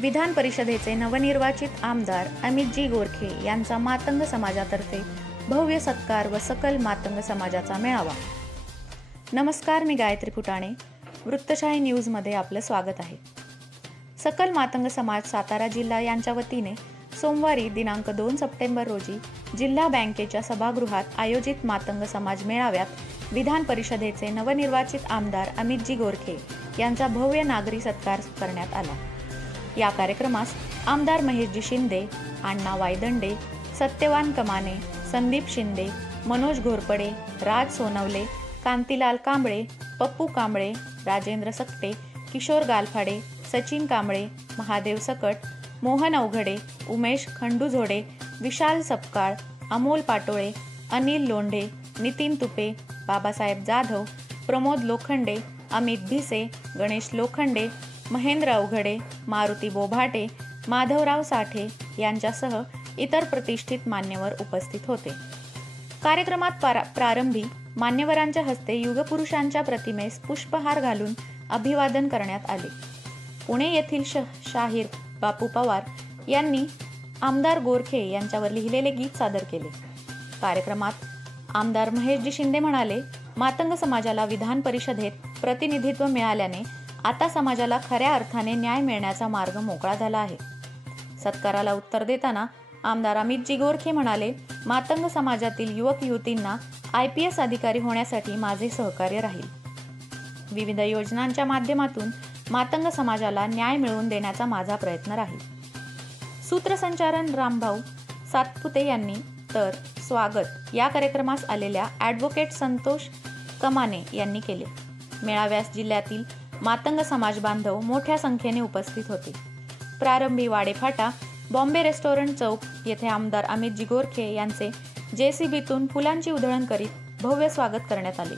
विधान परिषदेचे नवनिर्वाचित आमदार अमितजी गोरखे यांचा मातंग समाजातर्फे भव्य सत्कार व सकल मातंग समाजाचा मेळावा। नमस्कार, मी गायत्री फुटाणे, वृत्तशाही न्यूजमध्ये आपलं स्वागत आहे। सकल मातंग समाज सातारा जिल्हा यांच्या वतीने सोमवारी दिनांक 2 सप्टेंबर रोजी जिल्हा बँकेच्या सभागृहात आयोजित मातंग समाज मेळाव्यात विधान परिषदेचे नवनिर्वाचित आमदार अमितजी गोरखे यांचा भव्य नागरी सत्कार करण्यात आला। या कार्यक्रमास आमदार महेशजी शिंदे, अण्णा वायदंडे, सत्यवान कमाने, संदीप शिंदे, मनोज घोरपडे, राज सोनवले, कांतीलाल कांबळे, पप्पू कांबळे, राजेंद्र सकटे, किशोर गालफाडे, सचिन कांबळे, महादेव सकट, मोहन अवघडे, उमेश खंडूझोडे, विशाल सपकाळ, अमोल पाटोळे, अनिल लोंढे, नितीन तुपे, बाबासाहेब जाधव, प्रमोद लोखंडे, अमित भिसे, गणेश लोखंडे, महेंद्र अवघडे, मारुती बोभाटे, माधवराव साठे यांच्यासह इतर प्रतिष्ठित मान्यवर उपस्थित होते। कार्यक्रमात प्रारंभी मान्यवरांच्या हस्ते युगपुरुषांच्या प्रतिमेस पुष्पहार घालून अभिवादन करण्यात आले। पुणे येथील शाहीर बापू पवार यांनी आमदार गोरखे यांच्यावर लिहिलेले गीत सादर केले। कार्यक्रमात आमदार महेशजी शिंदे म्हणाले, मातंग समाजाला विधान परिषदेत प्रतिनिधित्व मिळाल्याने आता समाजाला खऱ्या अर्थाने न्याय मिळण्याचा मार्ग मोकळा झाला आहे। सत्काराला उत्तर देताना आमदार अमितजी गोरखे म्हणाले, मातंग समाजातील युवक युवतींना IPS अधिकारी होण्यासाठी माझे सहकार्य राहील। विविध योजनांच्या माध्यमातून मातंग समाजाला न्याय मिळवून देण्याचा माझा प्रयत्न राहील। सूत्रसंचालन रामभाऊ सातपुते यांनी तर स्वागत या कार्यक्रमास आलेल्या ॲडव्होकेट संतोष कमाने यांनी केले। मेळाव्यास जिल्ह्यातील मातंग समाज बांधव मोठ्या संख्येने उपस्थित होते। प्रारंभी वाडेफाटा बॉम्बे रेस्टॉरंट चौक येथे आमदार अमितजी गोरखे यांचे JCBतून फुलांची उधळण करीत भव्य स्वागत करण्यात आले।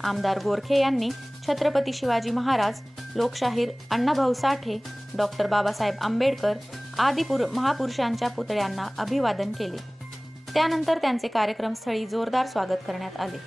आमदार गोरखे यांनी छत्रपती शिवाजी महाराज, लोकशाहीर अण्णाभाऊ साठे, डॉक्टर बाबासाहेब आंबेडकर आदी महापुरुषांच्या पुतळ्यांना अभिवादन केले। त्यानंतर त्यांचे कार्यक्रमस्थळी जोरदार स्वागत करण्यात आले।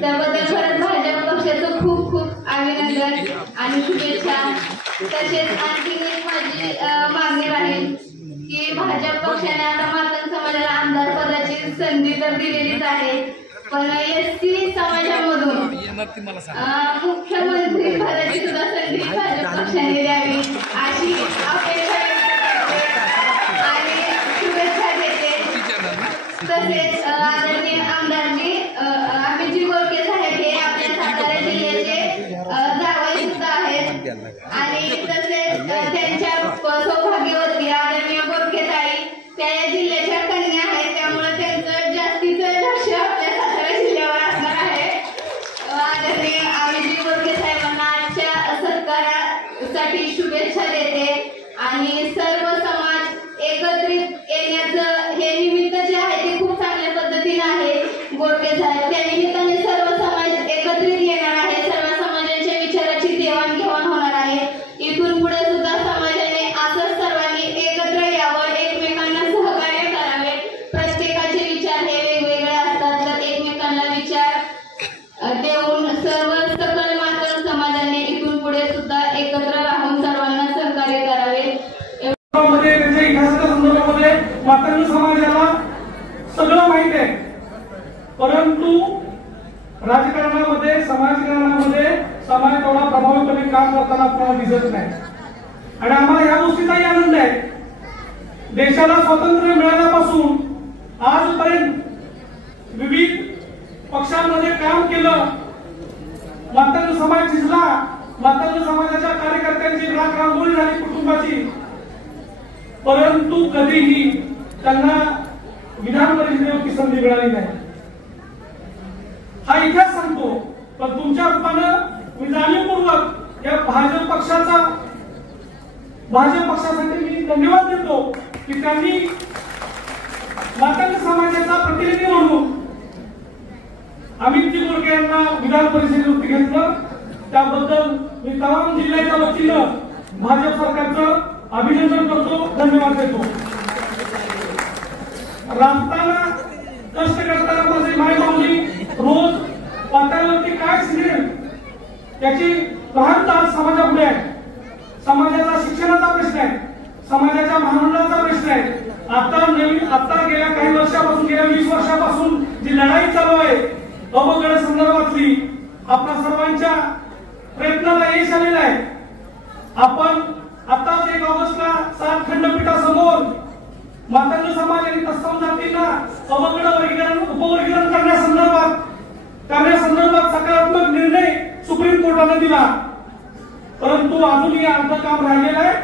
त्याबद्दल खरंच भाजप पक्षाचं खूप खूप अभिनंदन आणि शुभेच्छा। तसेच आणखी एक माझी मागणी राहील की भाजप पक्षाने आता मातंग समाजाला आमदार पदाची संधी तर दिलेलीच आहे, पण एसटी समाजामधून मुख्यमंत्री पदाची सुद्धा संधी भाजप पक्षाने द्यावी अशी अपेक्षा आणि शुभेच्छा देते। तसेच आदरणीय आमदारजी अमितजी गोरखे साहेब हे आपल्या सातारा जिल्ह्याचे जावई सुद्धा आहेत आणि तसेच त्यांच्या सौभाग्यवती आदरणीय गोरखेताई त्या या जिल्ह्याच्या कन्या आहेत, त्यामुळे त्यांचं जास्तीचं लक्ष आपल्या सातारा जिल्ह्यावर असणार आहे। आदरणीय अमितजी गोरखे साहेबांना आजच्या सत्कारासाठी शुभेच्छा देते आणि सर्व समाज एकत्रित येण्याचं हे निमित्त जे आहे ते खूप चांगल्या पद्धतीने आहे। गोरखे साहेब त्या निमित्ताने सर्व समाज एकत्रित येणार आहे, सर्व समाजाच्या विचाराची देवाणघेवाण होणार आहे। इथून पुढे सुद्धा समाजाने असंच सर्वांनी एकत्र यावं, एकमेकांना सहकार्य करावे। प्रत्येकाचे विचार हे वेगवेगळे असतात, तर एकमेकांना विचार देऊन सर्व सकल मातंग समाजाने इथून पुढे सुद्धा एकत्र राहून सर्वांना सहकार्य करावे। त्यांच्या इतिहासाच्या संदर्भामध्ये मातंग समाजाला सगळं माहित आहे, परंतु राजकारणामध्ये समाजकारणामध्ये समाज तेवढा प्रभावीपणे काम करताना आपल्याला दिसत नाही आणि आम्हाला या गोष्टीचाही आनंद आहे। देशाला स्वातंत्र्य मिळाल्यापासून आजपर्यंत विविध पक्षांमध्ये काम केलं, मातंग समाज झिजला, मातंग समाजाच्या कार्यकर्त्यांची राख रांगोळी झाली कुटुंबाची, परंतु कधीही त्यांना विधान परिषदेवरती संधी मिळाली नाही। हा इतिहास सांगतो, पण तुमच्या रूपानं मी जाणीवपूर्वक या भाजप पक्षासाठी मी धन्यवाद देतो की त्यांनी मातंग समाजाचा प्रतिनिधी म्हणून अमितजी गोरखे यांना विधान परिषदेवरती घेतलं। त्याबद्दल मी तमाम जिल्ह्याच्या वतीनं भाजप सरकारचं अभिनंदन करतो, धन्यवाद देतो। राबताना कष्ट करताना माझी मायमाऊली रोज पातळीवरती काय शिकेल याची गहनता समाजापुढे आहे। समाजाचा शिक्षणाचा प्रश्न आहे, समाजाच्या महामंडळाचा प्रश्न आहे। आता गेल्या काही वर्षापासून, गेल्या 20 वर्षापासून जी लढाई चालू आहे अवघड संदर्भातली, आपल्या सर्वांच्या प्रयत्नाला यश आलेलं आहे। आपण आताच 1 ऑगस्टला 7 खंडपीठासमोर मातंग समाज आणि तत्सम जातींना अवघड वर्गीकरण उपवर्गीकरण करण्यासंदर्भात सकारात्मक निर्णय सुप्रीम कोर्टाने दिला, परंतु अजूनही अर्ध काम राहिलेलं आहे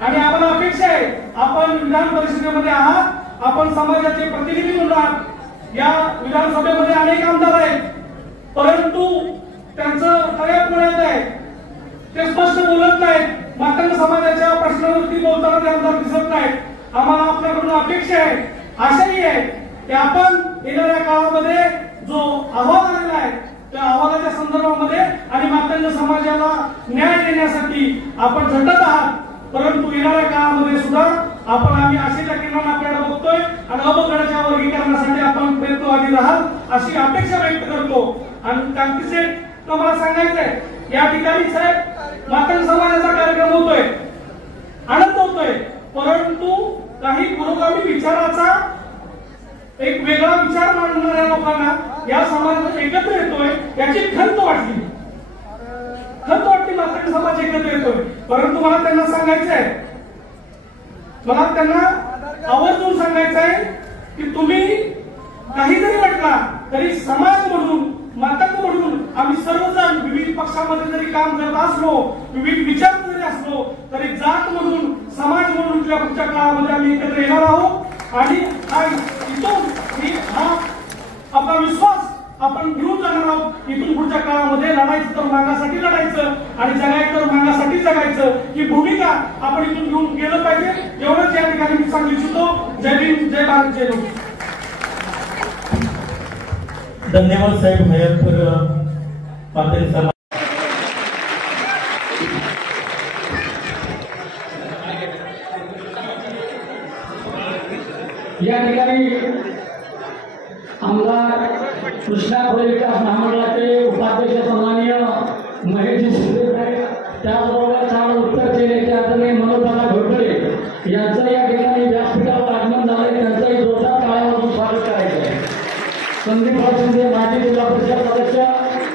आणि आम्हाला अपेक्षा आहे आपण विधान परिषदेमध्ये आहात, आपण समाजाचे प्रतिनिधी म्हणून आहात। या विधानसभेमध्ये अनेक आमदार आहेत, परंतु त्यांचं तळ्यात मिळत आहे, ते स्पष्ट बोलत नाहीत, मातंग समाजाच्या प्रश्नावरती बोलताना ते आमदार दिसत नाहीत। आम्हाला आपल्याकडून अपेक्षा आहे, आशाही आहे की आपण येणाऱ्या काळामध्ये जो अहवाल आलेला आहे त्या अहवालाच्या संदर्भामध्ये आणि मातंग समाजाला न्याय देण्यासाठी आपण झटत आहात, परंतु येणाऱ्या काळामध्ये सुद्धा आम्ही आशेच्या किरणाने आपल्याला बघतोय आणि अवघडाच्या वर्गीकरणासाठी आपण प्रयत्नवादी राहाल अशी अपेक्षा व्यक्त करतो। आणि क्रांतीसेठ मला सांगायचंय, या ठिकाणी साहेब मातंग समाजाचा कार्यक्रम होतोय, आनंद होतोय, परंतु काही पुरोगामी विचाराचा एक वेगळा विचार मांडणाऱ्या लोकांना या समाजात एकत्र येतोय याची खंत वाटली मातंग समाज एकत्र येतोय। परंतु मला त्यांना सांगायचंय, मला त्यांना आवर्जून सांगायचंय की तुम्ही काही जरी म्हटला तरी समाज म्हणून, मातंग म्हणून आम्ही सर्वजण विविध पक्षामध्ये जरी काम करत असलो, विविध विचार जरी असलो तरी जात म्हणून, समाज म्हणून पुढच्या काळामध्ये आम्ही एकत्र येणार आहोत आणि हा आपला विश्वास आपण घेऊन जाणार आहोत। इथून पुढच्या काळामध्ये लढायचं तर मागासाठी लढायचं आणि जगायचं तर मागासाठी जगायचं, ही भूमिका आपण इथून घेऊन गेलं पाहिजे, एवढंच या ठिकाणी मी सांगू इच्छितो। जय भीम, जय भारत, जय लोक। धन्यवाद साहेब हयातपूर मातंग समाज। या ठिकाणी आमदार कृष्णा खोले विकास महामंडळाचे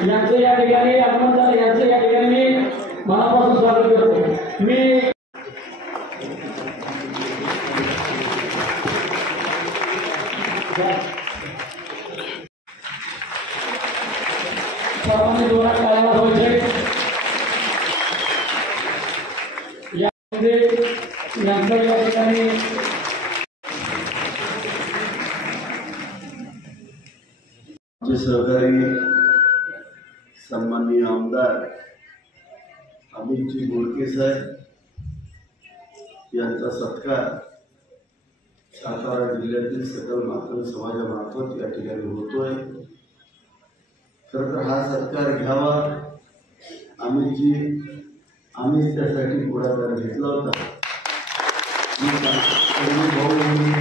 यांचं या ठिकाणी आगमन झालं, यांचं या ठिकाणी मी मनापासून स्वागत करतो. मी सर्वांनी जोरात टाळ्या वाजवायचे. यामध्ये यांचं या ठिकाणी आमचे सहकारी सन्माननीय आमदार अमितजी गोडके साहेब यांचा सत्कार सातारा जिल्ह्यातील सकल मातंग समाजामार्फत या ठिकाणी होतोय. खरं तर हा सत्कार घ्यावा आम्हीच त्यासाठी पुढाकार घेतला होता.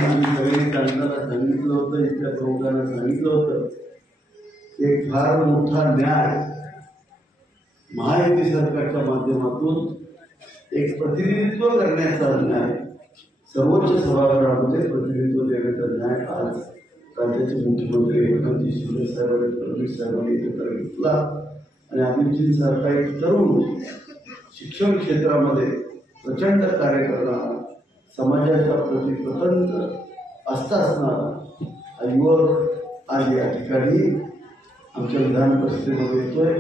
आम्ही सगळे त्यांना सांगितलं होतं, इथल्या प्रमुखांना सांगितलं होतं, एक फार मोठा न्याय महायुती सरकारच्या माध्यमातून एक प्रतिनिधित्व करण्याचा न्याय सर्वोच्च सभागृहामध्ये प्रतिनिधित्व देण्याचा न्याय आज राज्याचे मुख्यमंत्री एकनाथ शिंदे साहेबांनी फडणवीस साहेबांनी एकत्र घेतला. आणि अमितजींसारखा एक तरुण शिक्षण क्षेत्रामध्ये प्रचंड कार्य करणारा, समाजाच्या प्रति प्रचंड आस्था असणारा युवक आज या ठिकाणी आमच्या विधान परिषदेमध्ये येतोय.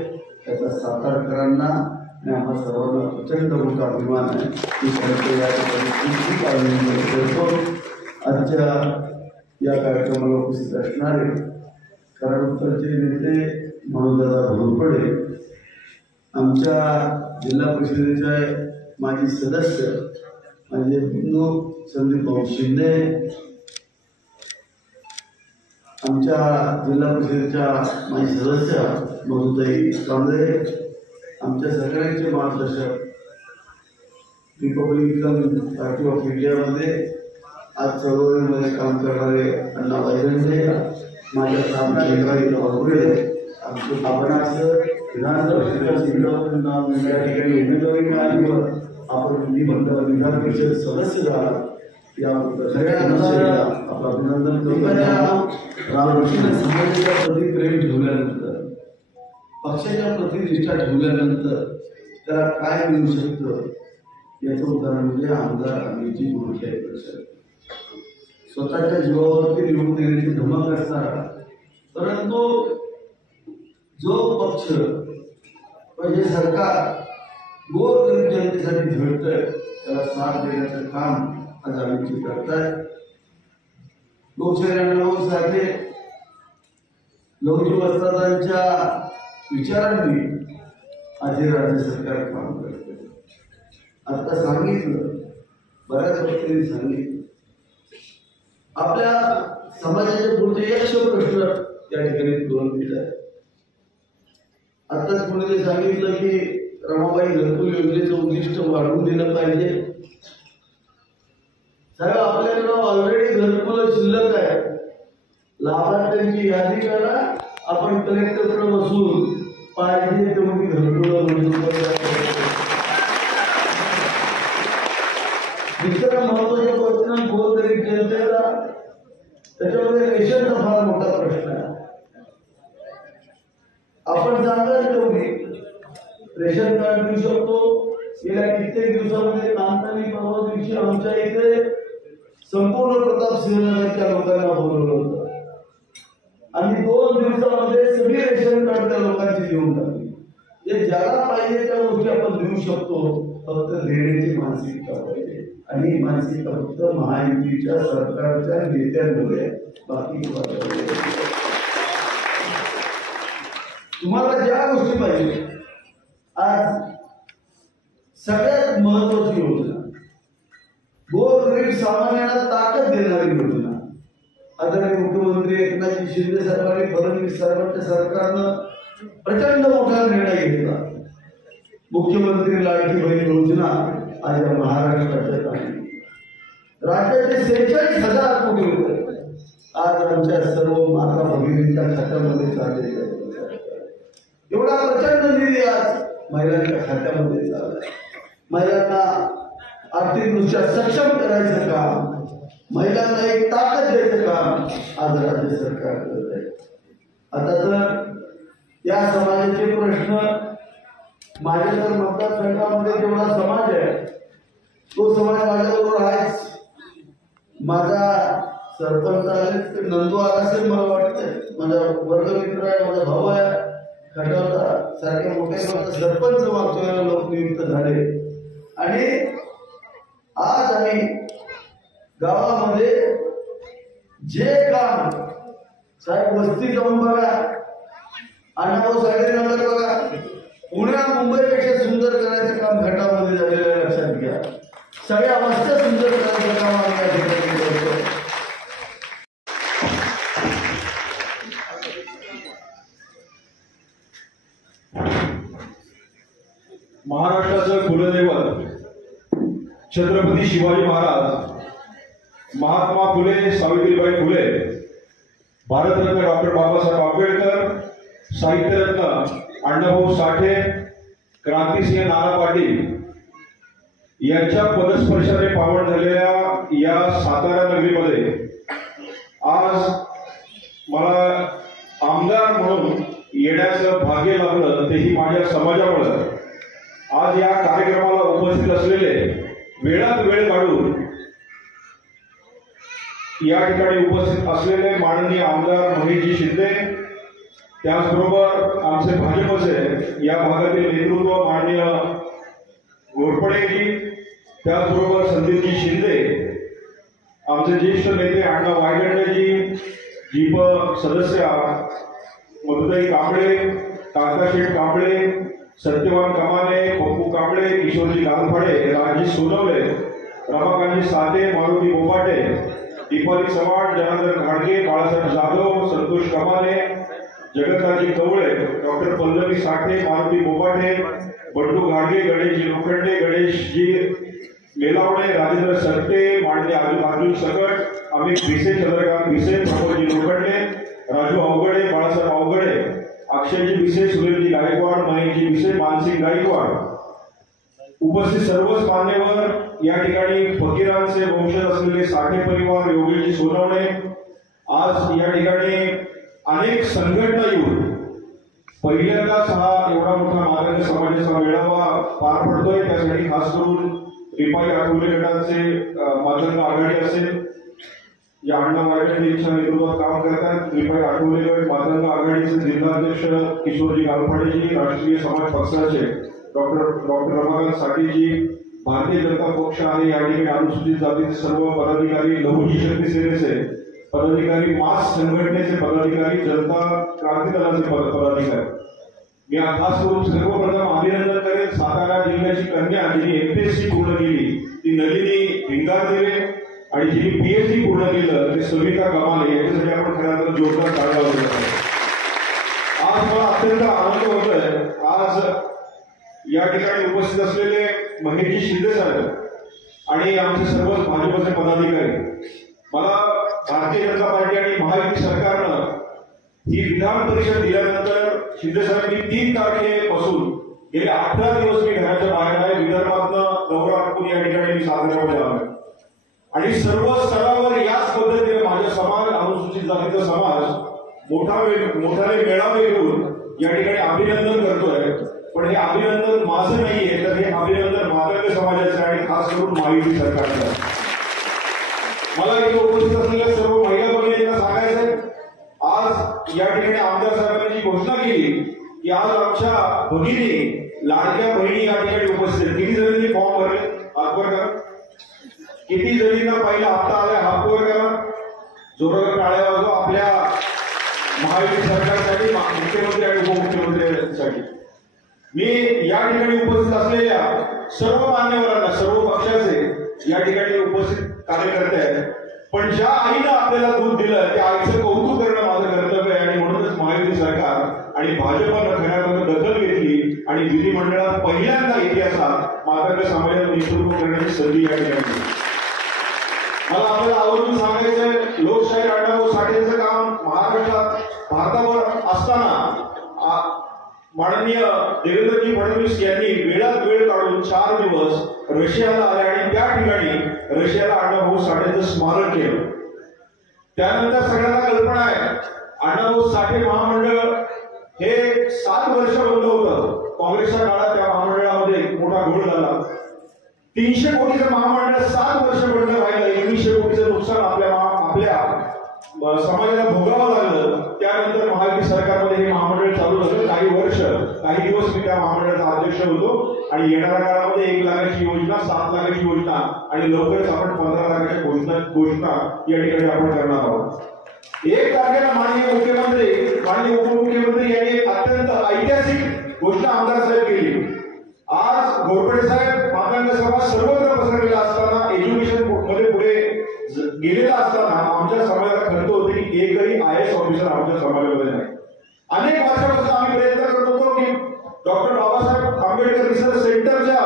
त्याचा सातारकरांना आणि आम्हा सर्वांना प्रचंड मोठा अभिमान आहे. मी खरं या ठिकाणी खूप आनंद करतो. आजच्या या कार्यक्रमाला उपस्थित असणारे कराडचे नेते मनोजदादा घोरपडे, आमच्या जिल्हा परिषदेचे माजी सदस्य माझे बंधू संदीप भाऊ शिंदे, आमच्या जिल्हा परिषदेच्या माजी सदस्य मधुताई कांबळे, आमच्या सगळ्यांचे मार्गदर्शक रिपब्लिकन पार्टी ऑफ इंडियामध्ये आज चळवळीमध्ये काम करणारे अण्णा वायरंडे, माझ्या सामने वाघुरे, आमचे बाबणास विधानसभेच्या या ठिकाणी उमेदवारी मिळाली व आपण विधान परिषद सदस्य झाला. याबद्दल सगळ्यांना आपलं अभिनंदन करतो. रामकृष्ण समाजाच्या प्रति प्रेम ठेवल्यानंतर, पक्षाच्या प्रति निष्ठा ठेवल्यानंतर त्याला काय मिळू शकतं याचं उदाहरण म्हणजे आमदार अमितजी गोडके आहेत. स्वतःच्या जीवावरती निवडून देण्याची धमक असणारा, परंतु जो पक्ष म्हणजे सरकार गोरगरीब जनतेसाठी झळतंय त्याला साथ देण्याचं काम आज आम्ही करताय. लोकशाही सारखे लवजी वस्तादांच्या विचारांनी आज हे राज्य सरकार काम करते. आता सांगितलं, बऱ्याच व्यक्तींनी सांगितलं, आपल्या समाजाचे पुढचे 100 प्रश्न त्या ठिकाणी दोन दिले आहेत. आताच कोणी सांगितलं की रमाबाई घरकुल योजनेचं उद्दिष्ट वाढवून दिलं पाहिजे. साहेब, आपल्याकडं ऑलरेडी घरकुल शिल्लक आहे. लाभार्थ्यांची यादी करा, आपण कलेक्टरकडे बसून पाहिजे तेवढी घरकुल मंजूर करा. दुसरा महत्वाचा प्रश्न गोरगरीब जनतेला, त्याच्यामध्ये रेशनचा फार मोठा प्रश्न आहे. आपण सांगा तेवढी रेशन कार्ड देऊ शकतो. गेल्या कित्येक दिवसामध्ये कामतानी परवा दिवशी आमच्या इथे संपूर्ण प्रताप सिंहनगरच्या लोकांना बोलवलं होतं आणि 2 दिवसामध्ये सगळी रेशन कार्ड त्या लोकांची देऊन टाकली. जे ज्याला पाहिजे त्या गोष्टी आपण देऊ शकतो, फक्त देण्याची मानसिकता पाहिजे. आणि ही मानसिकता फक्त महायुतीच्या सरकारच्या नेत्यांमुळे, बाकी तुम्हाला ज्या गोष्टी पाहिजे. आज सगळ्यात महत्वाची योजना, गोरगरीब सामान्यांना ताकद देणारी योजना, आदरणीय मुख्यमंत्री एकनाथ शिंदे साहेबांनी फडणवीस साहेबांच्या सरकारनं प्रचंड मोठा निर्णय घेतला. मुख्यमंत्री लाडकी बहीण योजना आज या महाराष्ट्राच्या आहे. राज्याचे 46,000 कोटी रुपये आज आमच्या सर्व माता भगिनींच्या खात्यामध्ये चाललेले आहेत. एवढा प्रचंड निधी आज महिलांच्या खात्यामध्ये चाललाय. महिलांना आर्थिकदृष्ट्या सक्षम करायचं काम, महिलांना एक ताकद द्यायचं काम आज राज्य सरकार करत आहे. आता तर या समाजाचे प्रश्न माझ्या तर मतदारसंघामध्ये जेवढा समाज आहे तो समाज माझ्याबरोबर आहेच. माझा सरपंच आले नंदू आला असेल मला वाटतंय, माझा वर्गमित्र आहे, माझा भाऊ आहे, खटावचा सारख्या मोठ्या सरपंच मागच्या वेळेला लोक नियुक्त झाले. आणि आज आम्ही गावामध्ये जे काम साहेब वस्ती जाऊन बघा, अण्णाभाऊ साठे नगर बघा, पुण्या मुंबईपेक्षा सुंदर करायचं काम घाटामध्ये झालेलं आहे. लक्षात घ्या, सगळ्या वस्त्या सुंदर करायचं काम आम्ही या ठिकाणी करतो. महाराष्ट्राचं कुलदैवत छत्रपती शिवाजी महाराज, महात्मा फुले, सावित्रीबाई फुले, भारतरत्न डॉक्टर बाबासाहेब आंबेडकर, साहित्यरत्न अण्णाभाऊ साठे, क्रांतिसिंह नाना पाटील यांच्या पदस्पर्शाने पावन झालेल्या या सातारा नगरीमध्ये आज मला आमदार म्हणून येण्याचं भाग्य लाभलं, तेही माझ्या समाजामुळे. आज या कार्यक्रमाला उपस्थित असलेले, वेळात वेळ काढून या ठिकाणी उपस्थित असलेले माननीय आमदार महेशजी शिंदे, त्याचबरोबर आमचे भाजपचे या भागातील नेतृत्व माननीय घोरपडेजी, त्याचबरोबर संदीपजी शिंदे, आमचे ज्येष्ठ नेते अण्णा वायगंडेजी, जीप सदस्य मधुताई कांबळे, काकाशेठ कांबळे, सत्यवान कमाने, पप्पू कांबळे, किशोरजी गालफाडे, राजी सोनवणे, रमाकांतजी साठे, मारुती बोपाटे, दीपाली चव्हाण, जनार्दन घाडगे, बाळासाहेब जाधव, संतोष कमाने, जगन्नाथजी कवळे, डॉक्टर पल्लवी साठे, मारुती बोपाटे, बंडू घाडगे, गणेशजी लोखंडे, गणेशजी मेलावणे, राजेंद्र सरटे, माननीय अर्जुन सकट, अमित भिसे, चंद्रकांत भिसे, प्रमोदजी लोखंडे, राजू अवघडे, बाळासाहेब अवघडे, अक्षयजी भिसे, सुनीलजी गायकवाड, महेशजी भिसे, मानसिंग गायकवाड, उपस्थित सर्वच मान्यवर, या ठिकाणी फकीरांचे वंशज असलेले साठे परिवार, योगेशजी सोनवणे, आज या ठिकाणी अनेक संघटना येऊन पहिल्यांदाच हा एवढा मोठा मातंग समाजाचा मेळावा पार पडतोय. त्यासाठी खास करून रिपाई आठवले गटाचे मातंग आघाडी असेल, या अण्णा वायगंडेंच्या नेतृत्वात काम करतात. रिपाई आठवले गट मातंग आघाडीचे जिल्हाध्यक्ष किशोरजी गालफाडेजी, राष्ट्रीय समाज पक्षाचे डॉक्टर रमाकांत साठेजी, भारतीय जनता पक्ष आहे या ठिकाणी अनुसूचित जातीचे सर्व पदाधिकारी, लघुजी शक्ती सेनेचे पदाधिकारी, मास संघटनेचे पदाधिकारी, जनता क्रांती दलाचे पदाधिकारी. मी खास करून सर्वप्रथम अभिनंदन करेन सातारा जिल्ह्याची कन्या जिने एमपीएससी पूर्ण केली ती नलिनी भिंगारदेवे, आणि जिने पीएचडी पूर्ण केलं ते सविता कमाले. याच्यासाठी आपण खरं तर जोरदार टाळ्या वाजवत आहोत. आज मला अत्यंत आनंद होतोय, आज या ठिकाणी उपस्थित असलेले महेशजी शिंदे साहेब आणि आमचे सर्व भाजपचे पदाधिकारी, मला भारतीय जनता पार्टी आणि महायुती सरकारनं ही विधान परिषद दिल्यानंतर शिंदे साहेबांनी 3 तारखेपासून गेले 18 दिवस मी घराच्या बाहेर आहे. विदर्भातनं दौरा आटपून या ठिकाणी मी साताऱ्यामध्ये आलो आणि सर्व स्तरावर याच पद्धतीने माझा समाज, अनुसूचित जातीचा समाज मोठाने मेळावे घेऊन या ठिकाणी अभिनंदन करतोय. पण हे अभिनंदन माझं नाहीये, तर हे अभिनंदन मातंग समाजाचं आणि खास करून महायुती सरकारचं. मला इथे उपस्थित असलेल्या सर्व महिला भगिनींना सांगायचंय, आज या ठिकाणी आमदार साहेबांनी घोषणा केली की आज आमच्या भगिनी, लाडक्या बहिणी या ठिकाणी उपस्थित. किती जणांनी फॉर्म भरले हात वर करा. किती जणींना पहिला हप्ता आलाय हात वर करा. जोरात टाळ्या वाजवा आपल्या महायुती सरकारसाठी, मुख्यमंत्री आणि उपमुख्यमंत्र्यांसाठी. मी या ठिकाणी उपस्थित असलेल्या सर्व मान्यवरांना, सर्व पक्षाचे या ठिकाणी उपस्थित कार्यकर्ते आहेत, पण ज्या आईनं आपल्याला दूध दिलं त्या आईचं कौतुक करणं माझं कर्तव्य आहे. आणि म्हणूनच महायुती सरकार आणि भाजपनं खऱ्या अर्थानं दखल घेतली आणि विधिमंडळात पहिल्यांदा इतिहासात मातंग समाजाचं नेतृत्व करण्याची संधी या ठिकाणी. मला आपल्याला आवर्जून सांगायचंय, लोकशाहीर अण्णाभाऊ साठेंचं काम महाराष्ट्रात, भारतावर असताना माननीय देवेंद्रजी फडणवीस यांनी वेळात वेळ काढून 4 दिवस रशियाला आले आणि त्या ठिकाणी रशियाला अण्णाभाऊ साठेंचं स्मारक केलं. त्यानंतर सगळ्यांना कल्पना आहे, अण्णाभाऊ साठे महामंडळ हे 7 वर्ष बंद होतं. काँग्रेसच्या काळात त्या महामंडळामध्ये मोठा घोळ झाला. 300 कोटीचं महामंडळ 7 वर्ष बंद राहिलं. 1900 कोटीचं नुकसान आपल्या समाजाला भोगावं लागलं. त्यानंतर महायुती सरकारमध्ये हे महामंडळ चालू झालं. काही दिवस मी त्या महामंडळाचा अध्यक्ष होतो आणि येणाऱ्या काळामध्ये 1 लाखाची योजना, 7 लाखाची योजना आणि लवकरच आपण 15 लाखाच्या घोषणा या ठिकाणी आपण करणार आहोत. 1 तारखेला माननीय मुख्यमंत्री, माननीय उपमुख्यमंत्री यांनी एक अत्यंत ऐतिहासिक घोषणा आमदार साहेब केली. आज घोरपडे साहेब मातंग समाज सर्वत्र पसरलेला असताना, एज्युकेशन मध्ये पुढे गेलेला असताना आमच्या समाजाला खंत होती की एकही IAS ऑफिसर आमच्या समाजामध्ये नाही. अनेक वर्षापासून आम्ही प्रयत्न करत होतो की डॉक्टर बाबासाहेब आंबेडकर रिसर्च सेंटरच्या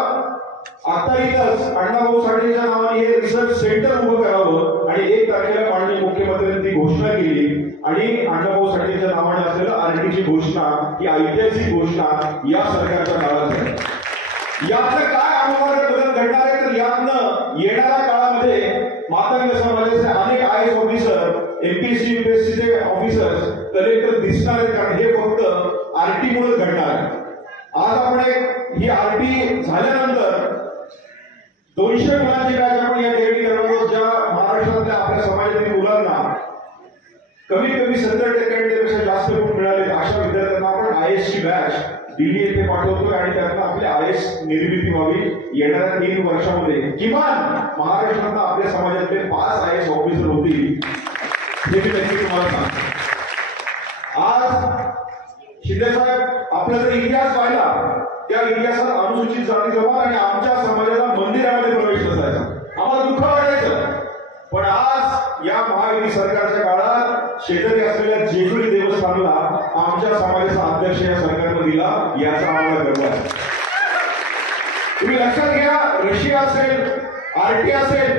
आता इथंच अण्णाभाऊ साठेच्या नावाने हे रिसर्च सेंटर उभं करावं आणि 1 तारखेला माननीय मुख्यमंत्र्यांनी ती घोषणा केली आणि अण्णाभाऊ साठेच्या नावाने असलेलं RTची घोषणा, ही ऐतिहासिक घोषणा या सरकारच्या काळात झाली. यातनं काय आम्हाला बदल घडणार आहे तर यातनं येणाऱ्या काळामध्ये मातंग समाजाचे अनेक IAS ऑफिसर, MPSC UPSCचे ऑफिसर्स, कलेक्टर दिसणार आहेत. कारण हे फक्त RT मुळे घडणार आहे. आज आपण ही RT झाल्यानंतर 200 मुलांची बॅच आपण या ठिकाणी करणार आहोत. ज्या महाराष्ट्रातल्या आपल्या समाजातील मुलांना कमीत कमी 70% जास्त गुण मिळाले अशा विद्यार्थ्यांना आपण IAS ची बॅच दिल्ली येथे पाठवतोय आणि त्यातनं आपली IAS निर्मिती व्हावी. येणाऱ्या 3 वर्षामध्ये किमान महाराष्ट्रात आपल्या समाजातले 5 IAS ऑफिसर होतील हे मी नक्की तुम्हाला सांगतो. आज शिंदे साहेब, आपला जर इतिहास पाहिला त्या इतिहासात अनुसूचित जाती जमात आणि आमच्या समाजाला मंदिरामध्ये प्रवेश नसायचा. आम्हाला दुःख वाटायचं. पण आज या महायुती सरकारच्या काळात शेजारी असलेल्या जेजुरी देवस्थानला आमच्या समाजाचा अध्यक्ष या सरकारनं दिला, याचा आम्हाला गर्व आहे. तुम्ही लक्षात घ्या, रशिया असेल, RT असेल,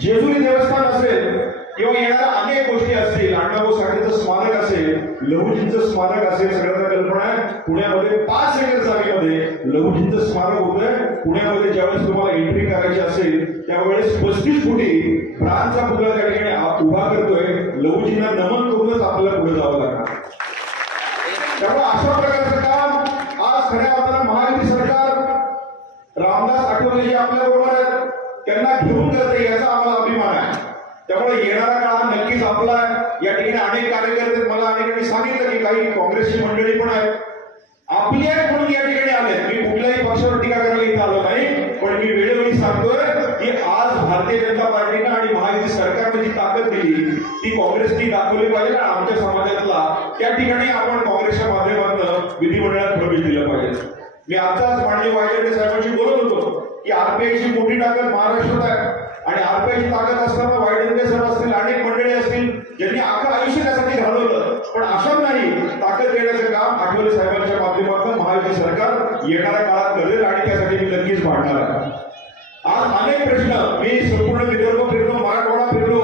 जेजुरी देवस्थान असेल किंवा येणाऱ्या अनेक गोष्टी असतील, अण्णाभाऊ साठेचं स्मारक असेल, लहुजींचं स्मारक असेल. सगळ्यांना कल्पना आहे पुण्यामध्ये 5 एकर जागेमध्ये लहुजींचं स्मारक होतंय. पुण्यामध्ये ज्यावेळेस तुम्हाला एंट्री करायची असेल त्यावेळेस 35 फुटी ब्रांजचा पुतळा त्या ठिकाणी उभा करतोय. लहुजींना नमन करूनच आपल्याला पुढे जावं लागणार. त्यामुळे अशा प्रकारचं काम आज खऱ्या अर्थानं महायुती सरकार, रामदास आठवले जे आपल्या बरोबर आहेत त्यांना घेऊन करते, याचा आम्हाला अभिमान आहे. त्यामुळे येणारा काळ नक्कीच आपला आहे. या ठिकाणी अनेक कार्यकर्ते, मला अनेकांनी सांगितलं की काही काँग्रेसची मंडळी पण आहेत, आपली आहेत म्हणून या ठिकाणी आले. मी कुठल्याही पक्षावर टीका करायला इथं आलो नाही, पण मी वेळोवेळी सांगतोय की आज भारतीय जनता पार्टीनं आणि महायुती सरकारने जी ताकद दिली ती काँग्रेसनी दाखवली पाहिजे आणि आमच्या समाजातला त्या ठिकाणी आपण काँग्रेसच्या माध्यमातून विधिमंडळात प्रवेश दिला पाहिजे. मी आताच माननीय वायगंडे साहेबांशी बोलत होतो की RPIची मोठी ताकद महाराष्ट्रात आहे आणि RPIची ताकद असताना वायगंडे साहेब असतील, अनेक मंडळी असतील ज्यांनी अख्खं आयुष्य त्यासाठी घालवलं. पण अशा नाही, ताकद देण्याचं काम आठवले साहेबांच्या माध्यमातून महायुती सरकार येणाऱ्या काळात करेल आणि त्यासाठी मी नक्कीच भांडणार आहे. आज अनेक प्रश्न, मी संपूर्ण विदर्भ फिरलो, मराठवाडा फिरलो,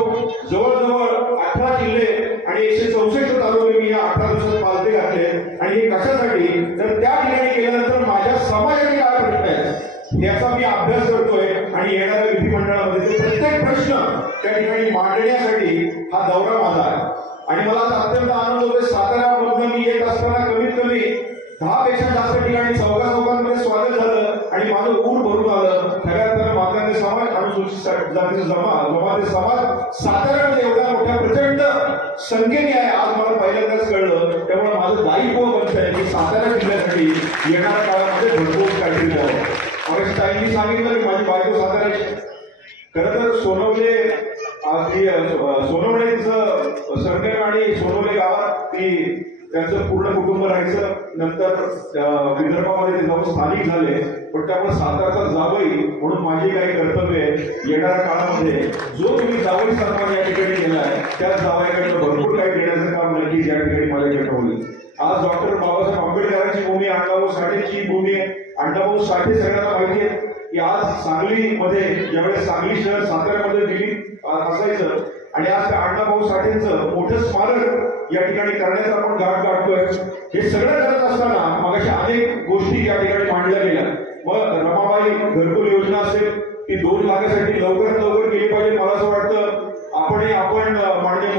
जवळजवळ 18 जिल्हे आणि 164 तालुके मी या 18 दिवसात पालथे घातले. आणि हे कशासाठी तर त्या ठिकाणी गेल्यानंतर माझ्या समाजाने काय प्रश्न आहेत याचा मी अभ्यास करतोय आणि येणाऱ्या विधिमंडळामध्ये प्रत्येक प्रश्न त्या ठिकाणी मांडण्यासाठी हा दौरा माझा आहे. आणि मला अत्यंत आनंद होतोय, साताऱ्यामधून मी येत असताना कमीत कमी 10 पेक्षा जास्त ठिकाणी चौघांमध्ये स्वागत झालं आणि माझं ऊर भरून आलं. खऱ्या अर्थानं मातंग समाज, अनुसूचित जातीचा जमाती समाज साताऱ्यामध्ये एवढ्या मोठ्या प्रचंड संख्येने आहे आज मला पहिल्यांदाच कळलं. त्यामुळे माझं दायित्व बनतंय की सातारा जिल्ह्यासाठी येणाऱ्या काळामध्ये भरपूर काहीतरी द्यावं. मग ताईंनी सांगितलं की माझी बायको साताऱ्याची. खरं तर सोनवणे तिचं सरनेम आणि सोनवणे गावात ती त्यांचं पूर्ण कुटुंब राहायचं. नंतर विदर्भामध्ये ते जाऊन स्थानिक झाले. पण त्यामुळे सातारचा जावई म्हणून माझी काही कर्तव्य आहे येणाऱ्या काळामध्ये जो तुम्ही जावई सन्मान या ठिकाणी केलाय त्या जावयाकडनं भरपूर काही देण्याचं काम नक्कीच या ठिकाणी माझ्याकडे होईल. आज डॉक्टर बाबासाहेब आंबेडकरांची भूमी, अण्णाभाऊ साठेची भूमी आहे. अण्णाभाऊ साठे सगळ्यांना माहिती आहे की आज सांगलीमध्ये ज्यावेळेस सांगली शहर साताऱ्यामध्ये दिली असायचं आणि आज त्या अण्णाभाऊ साठेंचं मोठं स्मारक या ठिकाणी करण्याचा आपण गाठ गाठतोय. हे सगळं करत असताना मगाशी अनेक गोष्टी या ठिकाणी मांडल्या गेल्या. मग रमाबाई घरकुल योजना असेल ती 2 लाखासाठी लवकरात लवकर केली पाहिजे. मला असं वाटतं आपण माननीय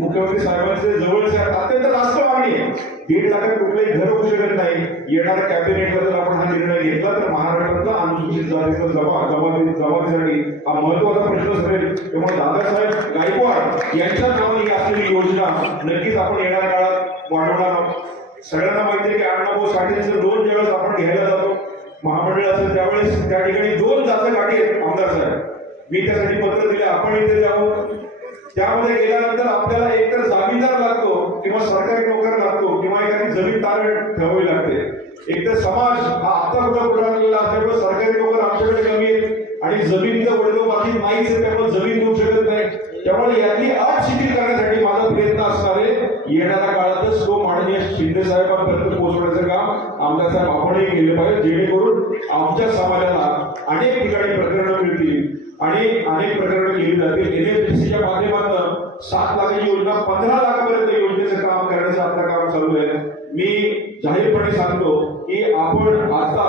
मुख्यमंत्री साहेबांचे जवळचे अत्यंत रास्त मागणी आहे. 1.5 लाखात कुठलंही घर होऊ शकत नाही. येणाऱ्या कॅबिनेटला जर आपण हा निर्णय घेतला तर महाराष्ट्रातला अनुसूचित जातीचा जमातीसाठी हा महत्वाचा प्रश्न ठरेल. त्यामुळे दादासाहेब गायकवाड यांच्या नावाने असलेली योजना नक्कीच आपण येणाऱ्या काळात वाढवणार. सगळ्यांना माहिती आहे की अण्णाभाऊ साठेंचं 2 ज्यावेळेस आपण घ्यायला जातो महामंडळ असेल त्यावेळेस त्या ठिकाणी 2 जातं गाठी आहेत आमदार साहेब. मी त्यासाठी पत्र दिले आपण इथे जावं. त्यामध्ये गेल्यानंतर आपल्याला एकतर जामीनदार लागतो किंवा सरकारी नोकर लागतो किंवा एखादी जमीन तारण ठेवावी लागते. एकतर समाज हा आता कुठं पुढारलेला असल्यामुळे सरकारी नोकर आमच्याकडे कमी आहेत आणि जमिनीचा वडलो बाकी नाहीच आहे त्यामुळे जमीन देऊ शकत नाही. त्यामुळे यातली अट शिथिल करण्यासाठी माझा प्रयत्न असणार आहे. येणाऱ्या काळातच तो माननीय शिंदे साहेबांपर्यंत पोहोचवण्याचं काम आमदार साहेब आपणही केलं पाहिजे जेणेकरून आमच्या समाजाला अनेक ठिकाणी प्रकरणं मिळतील आणि अनेक प्रकरणं केली जातील. NFDCच्या माध्यमातून 7 लाखाची योजना 15 लाखापर्यंत योजनेचं काम करण्याचं आपलं काम चालू आहे. मी जाहीरपणे सांगतो की आपण आता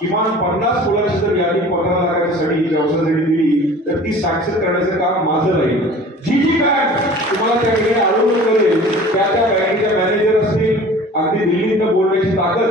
किमान 50 मुलांची जर यादी 15 लाखासाठी व्यवसायासाठी दिली तर ती साक्षर करण्याचं काम माझं राहील. जी बँक तुम्हाला त्या ठिकाणी आढळून करेल त्या बँकेच्या मॅनेजर असतील अगदी दिल्लीत बोलण्याची ताकद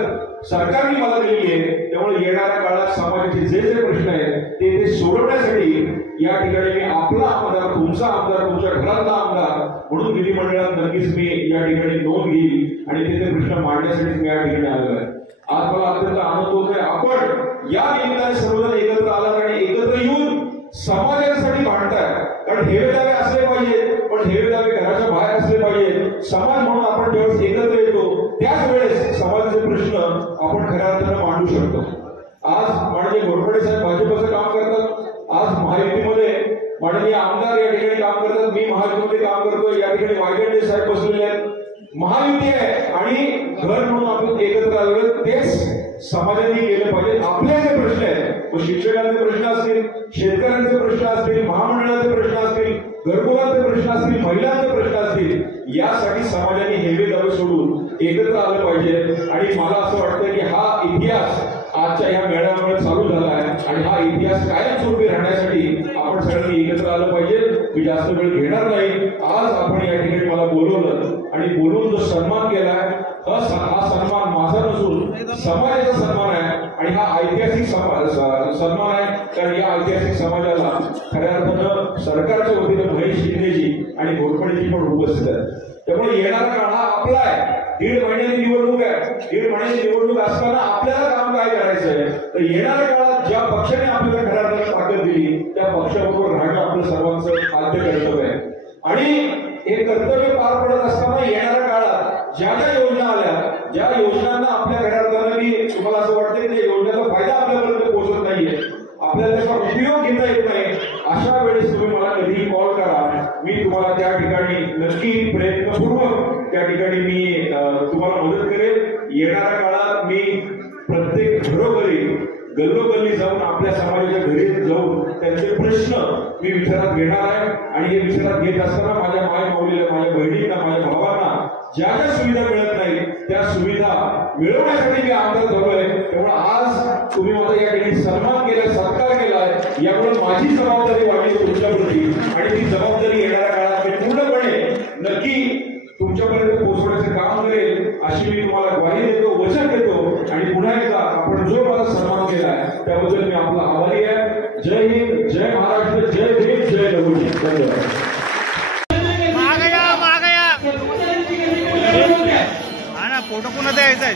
सरकारने मला दिलेली आहे. त्यामुळे येणाऱ्या काळात समाजाचे जे प्रश्न आहेत ते सोडवण्यासाठी या ठिकाणी मी आपला आमदार तुमचा आमदार तुमच्या घरातला आमदार म्हणून विधिमंडळात नक्कीच मी या ठिकाणी नोंद घेईल आणि ते प्रश्न मांडण्यासाठी मी या ठिकाणी आलो आहे. आज मला अत्यंत आनंद होतोय आपण या निमित्ताने सर्वजण एकत्र आलात आणि एकत्र येऊन समाजासाठी भांडताय. कारण हेवे दावे असले पाहिजे पण हेवे दावे घराच्या बाहेर असले पाहिजे. समाज म्हणून आपण जेव्हा एकत्र येतो त्याच वेळेस समाजाचे प्रश्न आपण खऱ्या अर्थानं मांडू शकतो. आज माननीय घोरपडे साहेब भाजपचं काम करतात. आज महायुतीमध्ये माननीय आमदार या ठिकाणी काम करतात. मी महायुतीमध्ये काम करतोय. या ठिकाणी वायगंडे साहेब बसलेले आहेत. महायुती आहे आणि घर म्हणून आपण एकत्र आलेलो तेच समाजाने केलं पाहिजे. आपले जे प्रश्न आहेत मग शिक्षकांचे प्रश्न असतील शेतकऱ्यांचे प्रश्न असतील महामंडळाचे प्रश्न असतील घरकुलांचे प्रश्न असतील महिलांचे प्रश्न असतील यासाठी समाजाने हेवे दावे सोडून एकत्र आलं पाहिजे. आणि मला असं वाटतं की हा इतिहास आजच्या या मेळाव्यामुळे चालू झाला आहे आणि हा इतिहास कायमस्वरूपी राहण्यासाठी आपण सगळ्यांनी एकत्र आलं पाहिजे. मी जास्त वेळ घेणार नाही. आज आपण या ठिकाणी मला बोलवलं आणि बोलून जो सन्मान केलाय हा सन्मान माझा नसून समाजाचा सन्मान आहे आणि हा ऐतिहासिक सन्मान आहे. कारण या ऐतिहासिक समाजाला खऱ्या अर्थानं सरकारच्या वतीनं महेश शिंदेजी आणि घोरपडेजी पण उपस्थित आहेत. त्यामुळे येणारा काळ हा आपला आहे. 1.5 महिन्याची निवडणूक आहे. 1.5 महिन्याची निवडणूक असताना आपल्याला काम काय करायचं आहे तर येणाऱ्या काळात ज्या पक्षाने आपल्याला खऱ्या अर्थानं ताकद दिली त्या पक्षाबरोबर राहणं आपलं सर्वांचं आद्य कर्तव्य आहे. आणि हे कर्तव्य पार पडत असताना येणाऱ्या काळात ज्या ज्या योजना आल्या ज्या योजनांना आपल्या खऱ्या अर्थानं की तुम्हाला असं वाटतं की त्या योजनेचा फायदा आपल्यापर्यंत पोहोचत नाहीये आपल्याला त्याचा उपयोग घेता येत नाही अशा वेळेस तुम्ही मला कधीही कॉल करा. मी तुम्हाला त्या ठिकाणी नक्की प्रयत्नपूर्वक त्या ठिकाणी मी तुम्हाला मदत करेल. येणाऱ्या काळात मी प्रत्येक घरोघरी गल्लोगल्ली जाऊन आपल्या समाजाच्या घरी जाऊन त्यांचे प्रश्न मी विचारात घेणार आहे. आणि हे विचारात घेत असताना माझ्या मायमाऊलीला माझ्या बहिणींना माझ्या भावांना ज्या ज्या सुविधा मिळत नाही त्या सुविधा मिळवण्यासाठी मी आमदार झालोय. त्यामुळे आज तुम्ही माझा या ठिकाणी सन्मान केलाय सत्कार केलाय यामुळे माझी जबाबदारी वाढली तुमच्याप्रती आणि ती जबाबदारी येणाऱ्या काळात मी पूर्णपणे नक्की तुमच्यापर्यंत पोहोचवण्याचं काम करेल अशी मी तुम्हाला ग्वाही देतो वचन देतो. आणि पुन्हा एकदा आपण जो मला सन्मान केलाय त्याबद्दल मी आपला आभारी आहे. जय हिंद जय महाराष्ट्र जय भीम जय लघुजी. धन्यवाद. फोटो कोणाचा यायचा आहे